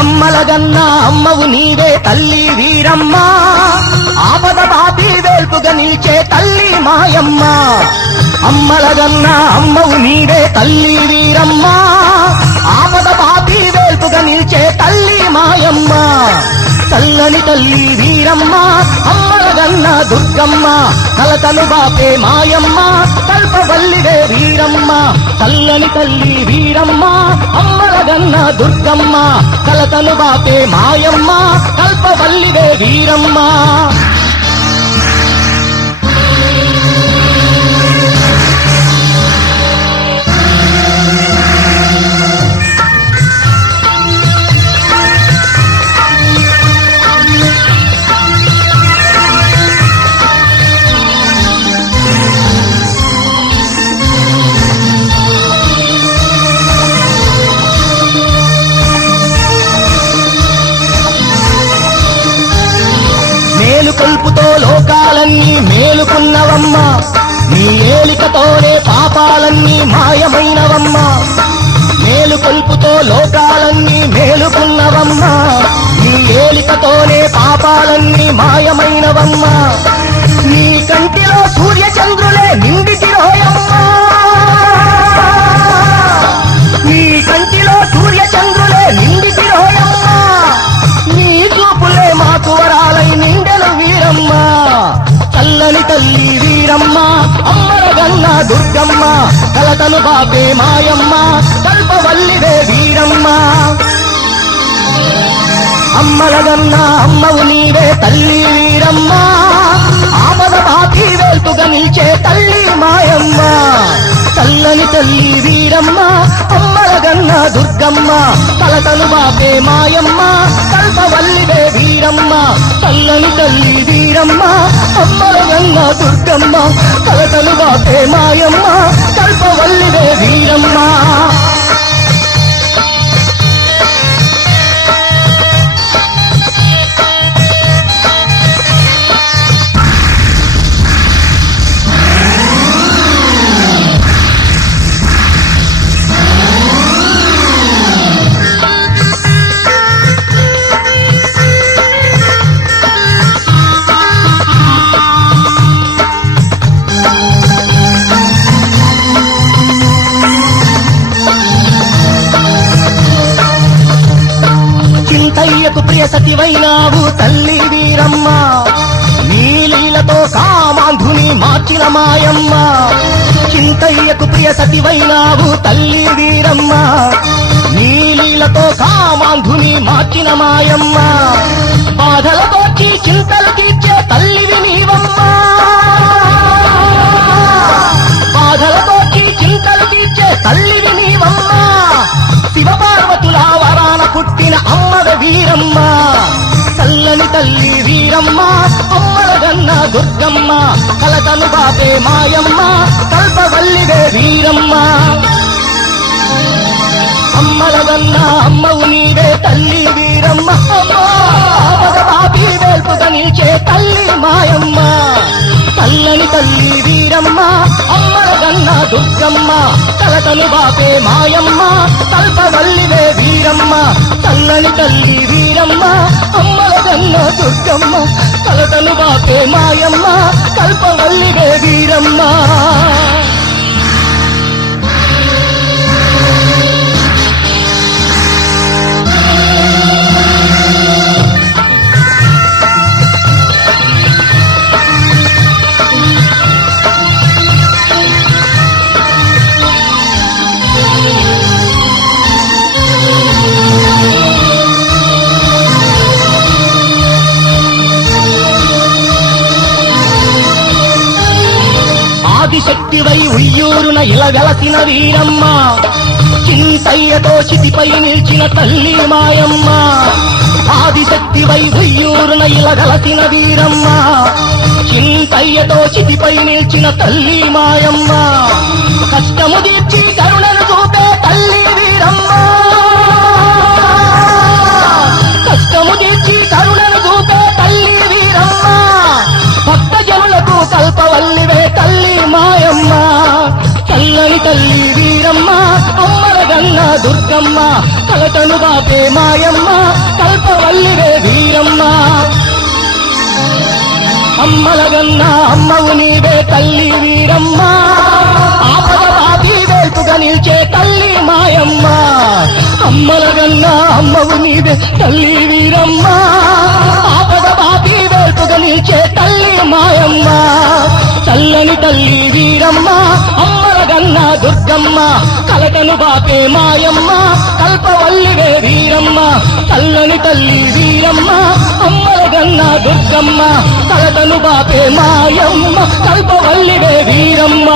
అమ్మలగన్న అమ్మవు నీవే తల్లి వీరమ్మ, ఆపద బాపి వేల్పుగా నిలిచే తల్లి మాయమ్మ. అమ్మలగన్న అమ్మవు నీవే తల్లి వీరమ్మ, ఆపద బాపి వేల్పుగా నిలిచే తల్లి మాయమ్మ. చల్లని తల్లి వీరమ్మ అమ్మలగన్న దుర్గమ్మ, కలతను బాపే మాయమ్మ కల్పవల్లివే వీరమ్మ. చల్లని తల్లి వీరమ్మ అమ్మలగన్న దుర్గమ్మ, కలతను బాపే మాయమ్మ కల్పవల్లివే వీరమ్మ. మేలుకొల్పుతో లోకాలన్నీ మేలుకున్నవమ్మ, నీ ఏలికతోనే పాపాలన్నీ మాయమైనవమ్మ. మేలుకొల్పుతో లోకాలన్నీ మేలుకున్నవమ్మ, నీ ఏలికతోనే పాపాలన్నీ మాయమైనవమ్మ. నీ కంటిలో సూర్యచంద్రులే నిండితిరోయమ్మ, నీ కంటిలో సూర్యచంద్రులే నిండితిరోయమ్మ. నీ చూపులే మాకు వరాలై నిండెలు వీరమ్మ. చల్లని తల్లి వీరమ్మ అమ్మలగన్న దుర్గమ్మ, కలతను బాపే మాయమ్మ కల్పవల్లివే వీరమ్మ. అమ్మలగన్న అమ్మవు నీవే తల్లి వీరమ్మ, ఆపద బాపి వేల్పుగా నిలిచే తల్లి మాయమ్మ. చల్లని తల్లి వీరమ్మ అమ్మలగన్న దుర్గమ్మ, కలతను బాపే మాయమ్మ కల్పవల్లివే వీరమ్మ. చల్లని తల్లి వీరమ్మ అమ్మలగన్న దుర్గమ్మ, కలతను బాపే మాయమ్మ కల్పవల్లివే వీరమ్మ. చింతయ్యకు ప్రియ సతివైనావు తల్లి వీరమ్మ, నీలీలతో కామాంధుని మార్చిన మాయమ్మ. చింతయ్యకు ప్రియ సతివైనావు తల్లి వీరమ్మ, నీలీలతో కామాంధుని మార్చిన మాయమ్మ. బాధలతోచి చింతలు తీర్చే తల్లివి నీవమ్మ, బాధలతోచి చింతలు తీర్చే తల్లివి నీవమ్మ. శివపార్వతుల వరాన పుట్టిన అమ్మద వీరమ్మ. చల్లని తల్లి వీరమ్మ అమ్మలగన్న దుర్గమ్మ, కలతను బాపే మాయమ్మ కల్పవల్లివే వీరమ్మ. అమ్మలగన్న అమ్మవు నీవే తల్లి వీరమ్మ, ఆపద బాపి వేల్పుగా నిలిచే తల్లి మాయమ్మ. చల్లని తల్లి వీరమ్మ అమ్మలగన్న దుర్గమ్మ, కలతను బాపే మాయమ్మ కల్పవల్లివే వీరమ్మ. చల్లని తల్లి వీరమ్మ అమ్మలగన్న దుర్గమ్మ, కలతను బాపే మాయమ్మ కల్పవల్లివే వీరమ్మ. ఆదిశక్తివై ఉయ్యూరున ఇలగలసిన వీరమ్మ, చింతయ్యతో చితిపై నిలిచిన తల్లి మాయమ్మ. ఆదిశక్తివై ఉయ్యూరున ఇలగలసిన వీరమ్మ, చింతయ్యతో చితిపై నిలిచిన తల్లి మాయమ్మ. కష్టము తీర్చి కరుణను చూపే తల్లి వీరమ్మ, కష్టము తీర్చి కరుణను చూపే తల్లి వీరమ్మ. భక్తజనులకు కల్పవల్లివే తల్లి మాయమ్మ. చల్లని తల్లి వీరమ్మ అమ్మలగన్న దుర్గమ్మ, కలతను బాపే మాయమ్మ కల్పవల్లివే వీరమ్మ అమ్మలగన్న అమ్మవు నీవే తల్లి వీరమ్మ ఆపద బాపి వేల్పుగా నిల్చే తల్లి మాయమ్మ అమ్మలగన్న అమ్మవు నీవే తల్లి వీరమ్మ ఆపద బాపి వేల్పుగా నిల్చే తల్లి మాయమ్మ చల్లని తల్లి వీరమ్మ అమ్మలగన్న దుర్గమ్మ కలటను బాపే మాయమ్మ కల్పవల్లివే వీరమ్మ చల్లని తల్లి వీరమ్మ అమ్మలగన్న దుర్గమ్మ కలటను బాపే మాయమ్మ కల్పవల్లివే వీరమ్మ